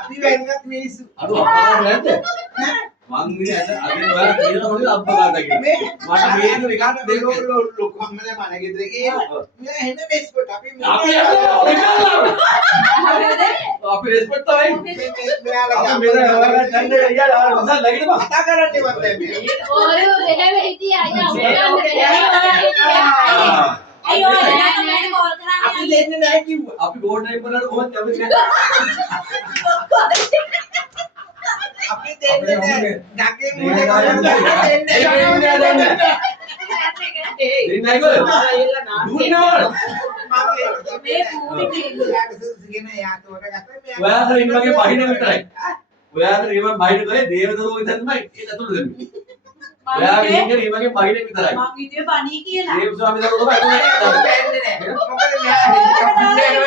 අපි වෙනකත් මිනිස්සු. අර අපරාධ නැද්ද? මං ඉන්නේ අද ඔයාලා කියන මොකද අපරාධ කියලා. මට මේක විකාර දෙන්න ලොකු අම්මලා මන ගෙදර ගියා. මෙයා එන්න බෙස්පොට් අපි අපි රෙස්පෙක්ට් තමයි. මෙයාලා මෙතන ඡන්දේ ඉයාලා මසල් ලගිනවා. කතා කරන්නේ වත් මේ. ඕරෝ දෙහෙම හිටියා අයියා අයියෝ නෑ කෝල් කරන්නේ අපි දෙන්නේ නැහැ කිව්වා. අපි බෝඩ් ටයිම් කරලා කොහොමද කැමති අපි දෙන්නේ නැහැ. ගගේ මූලේ කරන්නේ දෙන්නේ නැහැ. දෙන්නේ නැහැ. දුන්නවල. මේ පූටි ඔයාලා ඉන්න වගේ බහින විතරයි. ඔයාලා ඉන්න බහින කරේ දේවදරෝ විතර තමයි ඒක අතුළු දෙන්නේ. ඔයාලා ඉන්නේ මේ වගේ බහින විතරයි. මං විදිය බණී කියලා දේව ස්වාමීන් වහන්සේ තමයි දෙන්නේ නැහැ. මොකද මෙයා හෙලිකොප්ටර්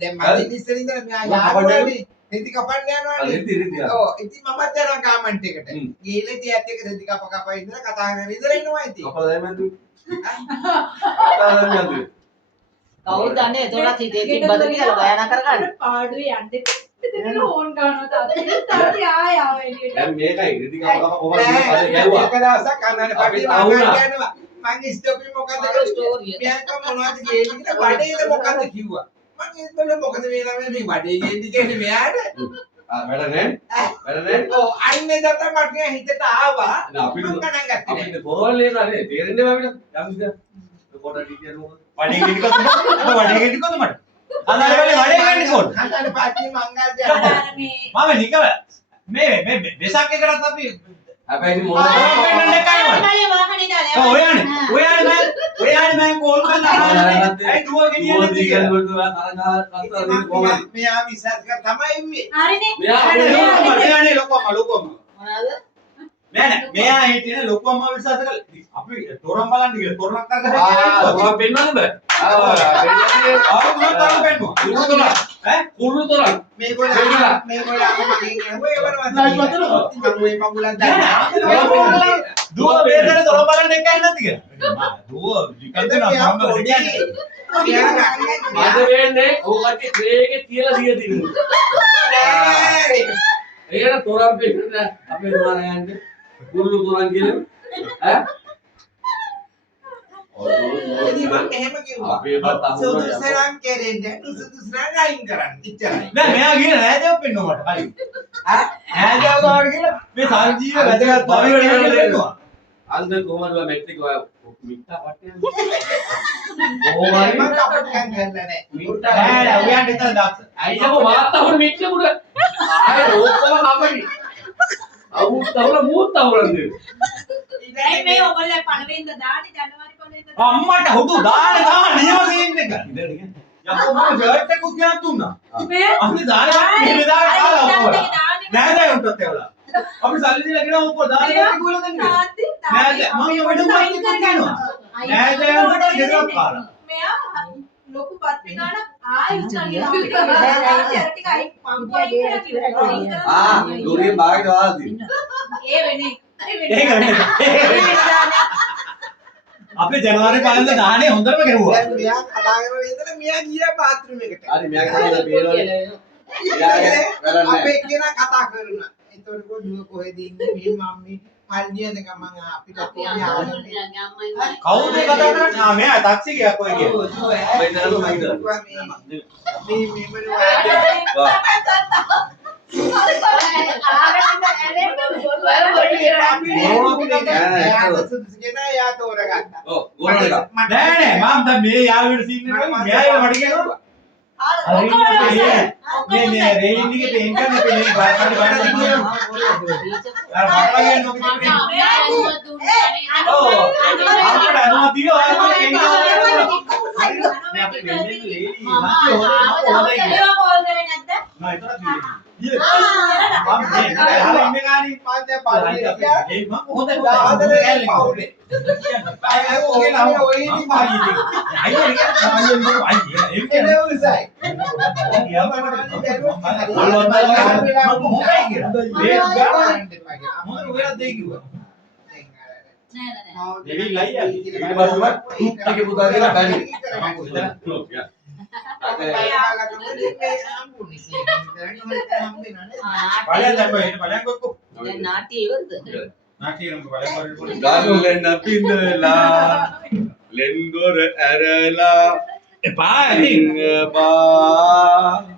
දැන් මම ඉස්සරින් ඉඳලා මෙයා යාළුවනේ රෙදි කපන්න යනවානේ. රෙදි. ඔව් ඉතින් මමත් යනවා ගාමන්ට් එකට. ගිහලා ඉතින් ඇත් එක රෙදි කප ඉඳලා කතා කරගෙන ඉඳලා ඉන්නවා ඉතින්. කපලා දැම්මද? කපලා දැම්මද? කවුද දන්නේ එතකොට හිතේ තිබ්බද කියලා බයනා කරගන්න. පාඩුවේ යන්න දෙන්න ඕන් ගන්නවා තාත්තා ආය ආව එළියට දැන් මේකයි රෙදි කප කොහොමද අද ගැව්වා. එක දවසක් අන්නනේ අපි පටි තවුනා. යනවා. මං ස්ටොපි මොකද්ද කියලා. මෙයා මොනවද කියන්නේ කියලා බඩේද මොකද්ද කිව්වා. මං ඒත් මොකද මේ ළමයා මේ බඩේ කියන්නේ කියන්නේ මෙයාට. වැඩ නෑ. වැඩ නෑ. ඔව් අන්නේ දත මට හිතට ආවා. අපිට මං ගණන් ගත්තේ. අපිට පොරවල් නේද තේරෙන්නේ අපිට. යම්ද පොඩ ටීචර් මොකද? වඩේ ගෙඩි කොහොමද? වඩේ ගෙඩි කොහොමද මට? අදාළ වෙලේ වඩේ ගන්න කොහොමද? අදාළ පාටි මංගල් මේ මම නිකව මේ වෙසක් එකටත් අපි හැබැයි මොන මලේ වාහනේ දාලා ඔයානේ මම කෝල් කරලා අයි දුව ගෙනියන්නේ කියලා. මෙයා විශ්වාස කර තමයි ඉන්නේ. හරිනේ මෙයානේ ලොකම මොනවාද? නෑ මෙයා හිටියේ ලොකුම විශ්වාස කරලා අපි තොරන් බලන්න කියලා තොරණක් කරගෙන ඔයා පෙන්වන්න බෑ. තොරන් පෙන්නුවා. කුළු තොරන්. මේගොල්ලෝ මගෙන් ඇහුවේ ඒවරවත්. මම මේ පඟුලක් දාන්න. දුව වේදනේ තොරන් බලන්න එකයි නැති කියලා. දුව විකල්පනා මම දෙන්නේ. මට වෙන්නේ ඕකට ක්‍රේගේ තියලා දිය දිනුන. ඒකට තොරන් පෙන්නන අපේ දුවන යන්නේ කුළු තොරන් කියලා. ඈ ඉතින් මම එහෙම කිව්වා. අපේ බත් සුදුසුසරන් කෙරෙන්නේ සුදුසුසරන් අයින් කරන්න. ඉච්චරයි. නෑ මෙයා ගිහින් නෑදේව පෙන්නුවා මට කලින්. නෑදේව ගාවට ගිහින් මේ සංජීව වැදගත් පරිවර්තන පෙන්නුවා. අල්ද කොහමද මෙට්‍රික් ඔය මිට්ටා පට්ටේ ඕමයි මම කපට් ගන්න නැහැ. නෑ ඔයන්ට ඉතල දාක්ෂ. අයියෝ මාත්තවුන් මිට්ටේ උඩ ආයේ රෝක්කම කපටි අවුත්තවල මූත්තවලද දැන් මේ ඔයගොල්ලෝ පළවෙනිද දාන්නේ ජනවාරි 15 අම්මට හුදු දාන නියම සීන් එක. යකෝ මම ෂර්ට් එකක් ගෙනත් දුන්නා. මේ අපි දාලා මෙහෙම දාලා කාලා නෑ නෑ උන්ටත් ඒවලා. අපි සල්ලි දීලා ගෙනා උපෝ දාලා කිව්වල දෙන්නේ. නෑ මම යවඩු වයින් කරනවා. නෑ නෑ ගෙනත් කාලා. මෙයා ලොකු පත්‍රි ගන්න ආයි උචාරිය අපිට ටික අයි පම්පුවයි ආ දුරිය බාගෙට වාලා ඒ වෙන්නේ ඒක නේ. අපි ජනවාරි 15 දානේ හොඳටම කෙරුවා. දැන් මෙයා කතා කරගෙන ඉඳලා මෙයා ගියා බාත්රූම් එකට. හරි මෙයා කියලා බේරවල අපේ කෙනා කතා කරනවා. එතකොට දුව කොහෙද ඉන්නේ මේ මම්මි පල්ලියන ගමන් අපිට කොහේ ආවනේ. කවුද මේ කතා කරන්නේ? ආ මෙයා ටැක්සි ගියා කොහෙ ගියා? මයිදරලු මයිදර මේ මෙමනවා යා තෝරගත්තා. ඔව් ගෝරණක නෑ නෑ මම දැන් මේ යාළුවෙට සීන් එකක් මෙයා මට කියනවා. මේ රේලින් එකේ පේන් කරන මේ බාරකට බඩ තිබුණා. අර මටලගෙන නොකියන්නේ. ඔව් අපිට අනුමත දීලා ඔයාලා පේන් කරනවා. මේ අපි වෙන්නේ ලේලි මත් හොදයි. කෝල් කරේ නැද්ද? නෑ ඒතර ඊයේ මම මේ හරිය ඉන්නේ ගානේ පාන්දේ පාඩිය ගියා. ඒ මම හොදයි දාදලේ පවුලේ. අය ඔගේ නම් ඔය ඉන්නේ පායියේ. අයියෝ ඒක එනේ උසයි. Jadi lah ya. ඊට පස්සේ මම තුප් එකේ පුතා කියලා බැරි. Kalian apa ini? Kalian kok දැන් නාට්‍ය ඉවරද? nanti yang kalian ගල්ලෙන පිඳලා ලෙන්ගොර ඇරලා Pak, ini බා